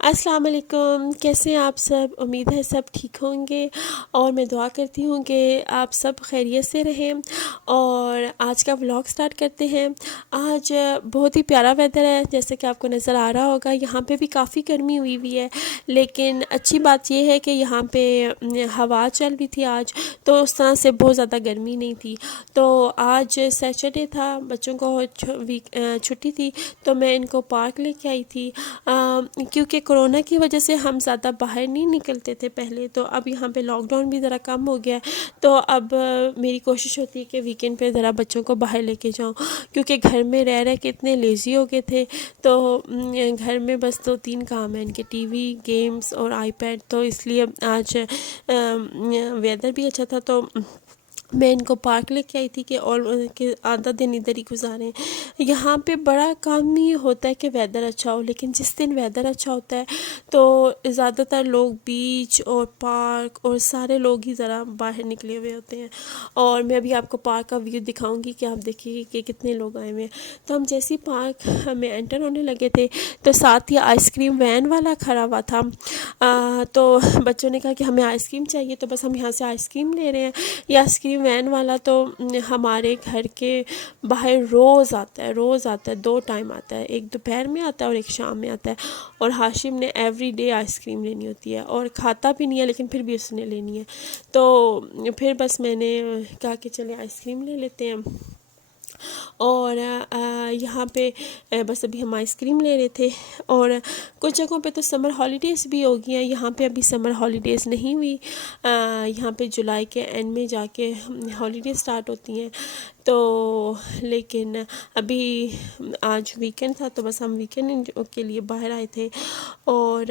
السلام علیکم، کیسے ہیں آپ سب؟ امید ہے سب ٹھیک ہوں گے اور میں دعا کرتی ہوں کہ آپ سب خیریت سے رہیں۔ اور آج کا ولاگ سٹارٹ کرتے ہیں۔ آج بہت ہی پیارا ویدر ہے، جیسے کہ آپ کو نظر آ رہا ہوگا۔ یہاں پہ بھی کافی گرمی ہوئی ہے، لیکن اچھی بات یہ ہے کہ یہاں پہ ہوا چل رہی تھی آج، تو اس طرح سے بہت زیادہ گرمی نہیں تھی۔ تو آج سیٹرڈے تھا، بچوں کو چھٹی تھی، تو میں ان کو پارک لے کے آئی تھی، کیونکہ کرونا کی وجہ سے ہم زیادہ باہر نہیں نکلتے تھے پہلے، تو اب یہاں پہ لاک ڈاؤن بھی ذرا کم ہو گیا ہے، تو اب میری کوشش ہوتی ہے کہ ویکینڈ پہ ذرا بچوں کو باہر لے کے جاؤں، کیونکہ گھر میں رہ رہ کے اتنے لیزی ہو گئے تھے۔ تو گھر میں بس 2-3 کام ہیں ان کے، ٹی وی، گیمز اور آئی پیڈ، تو اس لیے آج ویدر بھی اچھا تھا، تو میں ان کو پارک لے کے آئی تھی کہ آدھا دن ادھر ہی گزاریں۔ یہاں پہ بڑا کام یہ ہوتا ہے کہ ویدر اچھا ہو، لیکن جس دن ویدر اچھا ہوتا ہے تو زیادہ تر لوگ بیچ اور پارک اور سارے لوگ ہی ذرا باہر نکلے ہوئے ہوتے ہیں۔ اور میں ابھی آپ کو پارک کا ویو دکھاؤں گی کہ آپ دیکھیے گے کہ کتنے لوگ آئے ہوئے ہیں۔ تو ہم جیسے ہی پارک میں انٹر ہونے لگے تھے تو ساتھ ہی آئس کریم وین والا کھڑا ہوا تھا، تو بچوں نے کہا کہ ہمیں آئس کریم چاہیے، تو بس ہم یہاں سے آئس کریم لے رہے ہیں۔ یہ آئس کریم وین والا تو ہمارے گھر کے باہر روز آتا ہے، 2 ٹائم آتا ہے، ایک دوپہر میں آتا ہے اور ایک شام میں آتا ہے، اور ہاشم نے ایوری ڈے آئس کریم لینی ہوتی ہے، اور کھاتا بھی نہیں ہے لیکن پھر بھی اس نے لینی ہے۔ تو پھر بس میں نے کہا کہ چلے آئس کریم لے لیتے ہیں، اور یہاں پہ بس ابھی ہم آئس کریم لے رہے تھے۔ اور کچھ جگہوں پہ تو سمر ہالیڈیز بھی ہو گئی ہیں، یہاں پہ ابھی سمر ہالیڈیز نہیں ہوئی، یہاں پہ جولائی کے اینڈ میں جا کے ہالیڈیز سٹارٹ ہوتی ہیں۔ تو لیکن ابھی آج ویکینڈ تھا، تو بس ہم ویکینڈ کے لیے باہر آئے تھے۔ اور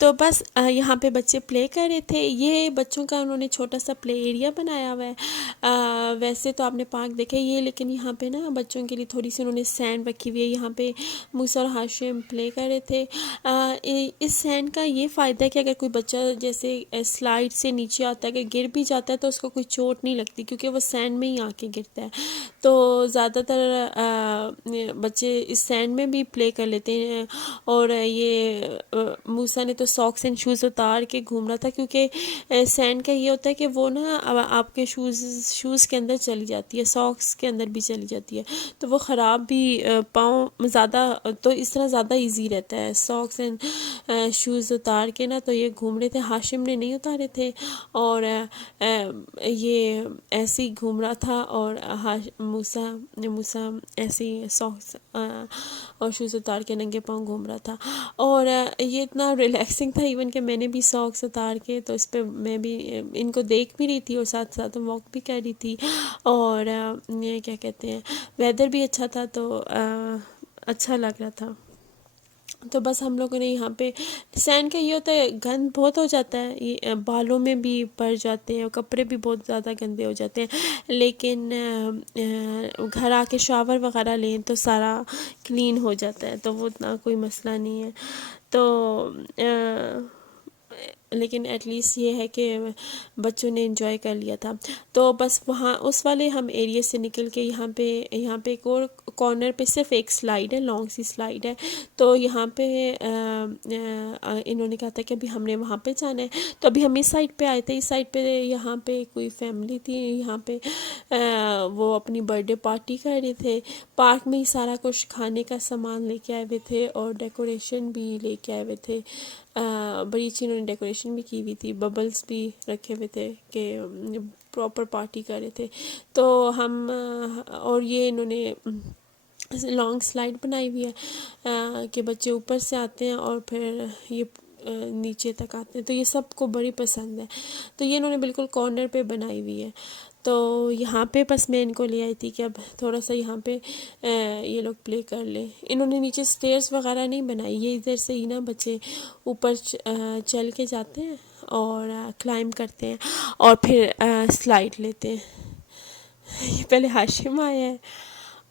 تو بس یہاں پہ بچے پلے کر رہے تھے، یہ بچوں کا انہوں نے چھوٹا سا پلے ایریا بنایا ہوا ہے۔ ویسے تو آپ نے پارک دیکھا یہ، لیکن یہاں پہ نا بچوں کے لیے تھوڑی سی انہوں نے سینڈ رکھی ہوئی ہے، یہاں پہ موسیٰ اور ہاشم پلے کر رہے تھے۔ اس سینڈ کا یہ فائدہ ہے کہ اگر کوئی بچہ جیسے سلائڈ سے نیچے آتا ہے، اگر گر بھی جاتا ہے تو اس کو کوئی چوٹ نہیں لگتی، کیونکہ وہ سینڈ میں ہی آ کے گرتا ہے۔ تو زیادہ تر بچے اس سینڈ میں بھی پلے کر لیتے ہیں، اور یہ موسیٰ نے تو تو ساکس اینڈ شوز اتار کے گھوم رہا تھا، کیونکہ سینڈ کا یہ ہوتا ہے کہ وہ نا آپ کے شوز کے اندر چلی جاتی ہے، ساکس کے اندر بھی چلی جاتی ہے، تو وہ خراب بھی پاؤں زیادہ، تو اس طرح زیادہ ایزی رہتا ہے ساکس اینڈ شوز اتار کے نا. تو یہ گھوم رہے تھے، ہاشم نے نہیں اتارے تھے اور یہ ایسے ہی گھوم رہا تھا، اور موسیٰ ایسے ہی ساکس اور شوز اتار کے ننگے پاؤں گھوم رہا تھا. اور یہ اتنا ریلیکسنگ تھا ایون کہ میں نے بھی ساکس اتار کے، تو اس پہ میں بھی ان کو دیکھ بھی رہی تھی اور ساتھ ساتھ واک بھی کر رہی تھی. اور یہ کیا کہتے ہیں، ویدر بھی اچھا تھا تو اچھا لگ رہا تھا. تو بس ہم لوگوں نے یہاں پہ سینڈ کا یہ ہوتا ہے گند بہت ہو جاتا ہے، یہ بالوں میں بھی پڑ جاتے ہیں اور کپڑے بھی بہت زیادہ گندے ہو جاتے ہیں، لیکن گھر آ کے شاور وغیرہ لیں تو سارا کلین ہو جاتا ہے، تو وہ اتنا کوئی مسئلہ نہیں ہے. تو لیکن ایٹ لیسٹ یہ ہے کہ بچوں نے انجوائے کر لیا تھا. تو بس وہاں اس والے ہم ایریے سے نکل کے یہاں پہ ایک اور کارنر پہ صرف ایک سلائیڈ ہے، لانگ سی سلائیڈ ہے. تو یہاں پہ انہوں نے کہا تھا کہ ابھی ہم نے وہاں پہ جانا ہے، تو ابھی ہم اس سائڈ پہ آئے تھے. اس سائڈ پہ یہاں پہ کوئی فیملی تھی، یہاں پہ وہ اپنی برتھ ڈے پارٹی کر رہے تھے. پارک میں ہی سارا کچھ کھانے کا سامان لے کے آئے ہوئے تھے اور ڈیکوریشن بھی لے کے آئے ہوئے تھے. بڑی اچھی انہوں نے ڈیکوریشن بھی کی ہوئی تھی، ببلز بھی رکھے ہوئے تھے کہ پراپر پارٹی کر رہے تھے. تو ہم اور یہ انہوں نے لانگ سلائیڈ بنائی ہوئی ہے کہ بچے اوپر سے آتے ہیں اور پھر یہ نیچے تک آتے ہیں، تو یہ سب کو بڑی پسند ہے. تو یہ انہوں نے بالکل کارنر پہ بنائی ہوئی ہے. تو یہاں پہ بس میں ان کو لے آئی تھی کہ اب تھوڑا سا یہاں پہ یہ لوگ پلے کر لیں. انہوں نے نیچے سٹیئرز وغیرہ نہیں بنائی، یہ ادھر سے ہی نا بچے اوپر چل کے جاتے ہیں اور کلائم کرتے ہیں اور پھر سلائیڈ لیتے ہیں. یہ پہلے ہاشم آیا ہے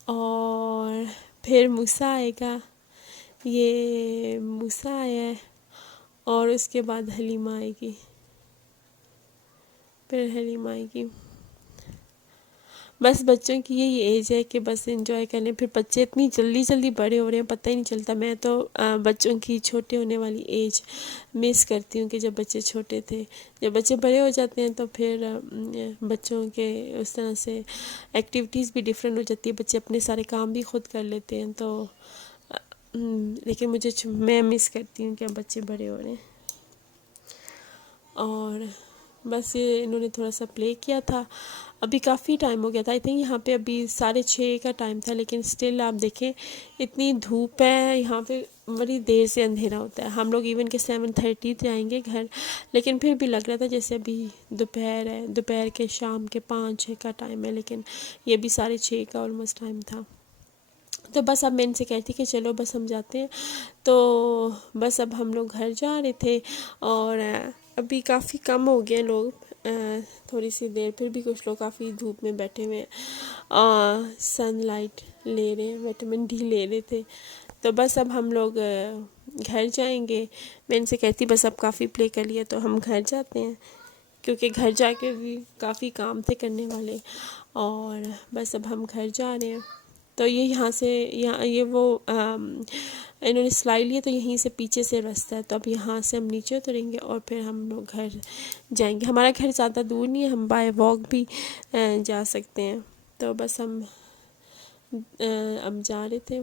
اور پھر موسیٰ آئے گا، یہ موسیٰ آیا ہے اور اس کے بعد حلیمہ آئے گی، پھر حلیمہ آئے گی. بس بچوں کی یہی ایج ہے کہ بس انجوائے کر لیں. پھر بچے اتنی جلدی جلدی بڑے ہو رہے ہیں، پتہ ہی نہیں چلتا. میں تو بچوں کی چھوٹے ہونے والی ایج مس کرتی ہوں کہ جب بچے چھوٹے تھے. جب بچے بڑے ہو جاتے ہیں تو پھر بچوں کے اس طرح سے ایکٹیویٹیز بھی ڈیفرنٹ ہو جاتی ہے، بچے اپنے سارے کام بھی خود کر لیتے ہیں. تو لیکن میں مس کرتی ہوں کہ اب بچے بڑے ہو رہے ہیں. اور بس یہ انہوں نے تھوڑا سا پلے کیا تھا. ابھی کافی ٹائم ہو گیا تھا، آئی تھنک یہاں پہ ابھی 6:30 کا ٹائم تھا، لیکن سٹل آپ دیکھیں اتنی دھوپ ہے یہاں پہ، بڑی دیر سے اندھیرا ہوتا ہے. ہم لوگ ایون کہ 7:30 جائیں گے گھر، لیکن پھر بھی لگ رہا تھا جیسے ابھی دوپہر ہے، دوپہر کے شام کے 5-6 کا ٹائم ہے، لیکن یہ بھی 6:30 کا آلموسٹ ٹائم تھا. تو بس اب میں ان سے کہتی کہ چلو بس ہم جاتے ہیں. تو بس اب ہم لوگ گھر جا رہے تھے اور ابھی کافی کم ہو گئے لوگ، تھوڑی سی دیر، پھر بھی کچھ لوگ کافی دھوپ میں بیٹھے ہوئے سن لائٹ لے رہے ہیں، وٹامن ڈی لے رہے تھے. تو بس اب ہم لوگ گھر جائیں گے. میں ان سے کہتی بس اب کافی پلے کر لیا تو ہم گھر جاتے ہیں، کیونکہ گھر جا کے بھی کافی کام تھے کرنے والے. اور بس اب ہم گھر جا رہے ہیں. تو یہ یہاں سے یہ وہ انہوں نے سلائی لی ہے، تو یہیں سے پیچھے سے رستہ ہے، تو اب یہاں سے ہم نیچے اتریں گے اور پھر ہم لوگ گھر جائیں گے. ہمارا گھر زیادہ دور نہیں ہے، ہم بائی واک بھی جا سکتے ہیں. تو بس ہم اب جا رہے تھے.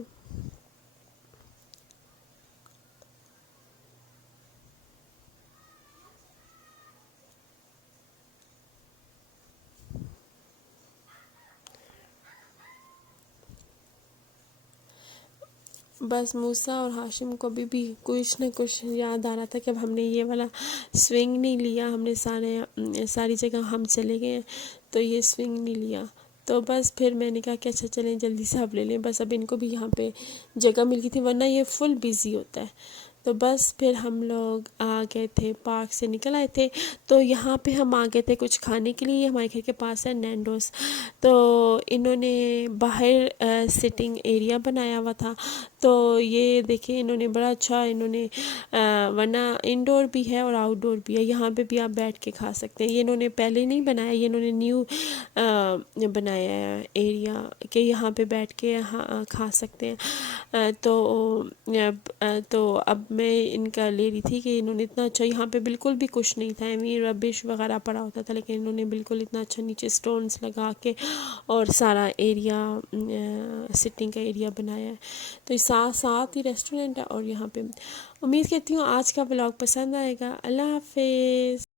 بس موسیٰ اور ہاشم کو بھی کچھ نہ کچھ یاد آ رہا تھا کہ اب ہم نے یہ والا سوئنگ نہیں لیا، ہم نے ساری جگہ ہم چلے گئے تو یہ سوئنگ نہیں لیا. تو بس پھر میں نے کہا کہ اچھا چلیں جلدی سے اب لے لیں. بس اب ان کو بھی یہاں پہ جگہ مل گئی تھی، ورنہ یہ فل بیزی ہوتا ہے. تو بس پھر ہم لوگ آ گئے تھے، پارک سے نکل آئے تھے. تو یہاں پہ ہم آ گئے تھے کچھ کھانے کے لیے، ہمارے گھر کے پاس ہے نینڈوز. تو انہوں نے باہر سٹنگ ایریا بنایا ہوا تھا، تو یہ دیکھیں انہوں نے بڑا اچھا انہوں نے ورنہ انڈور بھی ہے اور آؤٹ ڈور بھی ہے، یہاں پہ بھی آپ بیٹھ کے کھا سکتے ہیں۔ یہ انہوں نے پہلے نہیں بنایا، یہ انہوں نے نیو بنایا ہے ایریا کہ یہاں پہ بیٹھ کے کھا سکتے ہیں۔ تو اب میں ان کا لے رہی تھی کہ انہوں نے اتنا اچھا، یہاں پہ بالکل بھی کچھ نہیں تھا، ربش وغیرہ پڑا ہوتا تھا، لیکن انہوں نے بالکل اتنا اچھا نیچے سٹونز لگا کے اور سارا ایریا سٹنگ کا ایریا بنایا ہے۔ تو یہ ساتھ ہی ریسٹورنٹ ہے اور یہاں پہ امید کرتی ہوں آج کا بلاگ پسند آئے گا۔ اللہ حافظ۔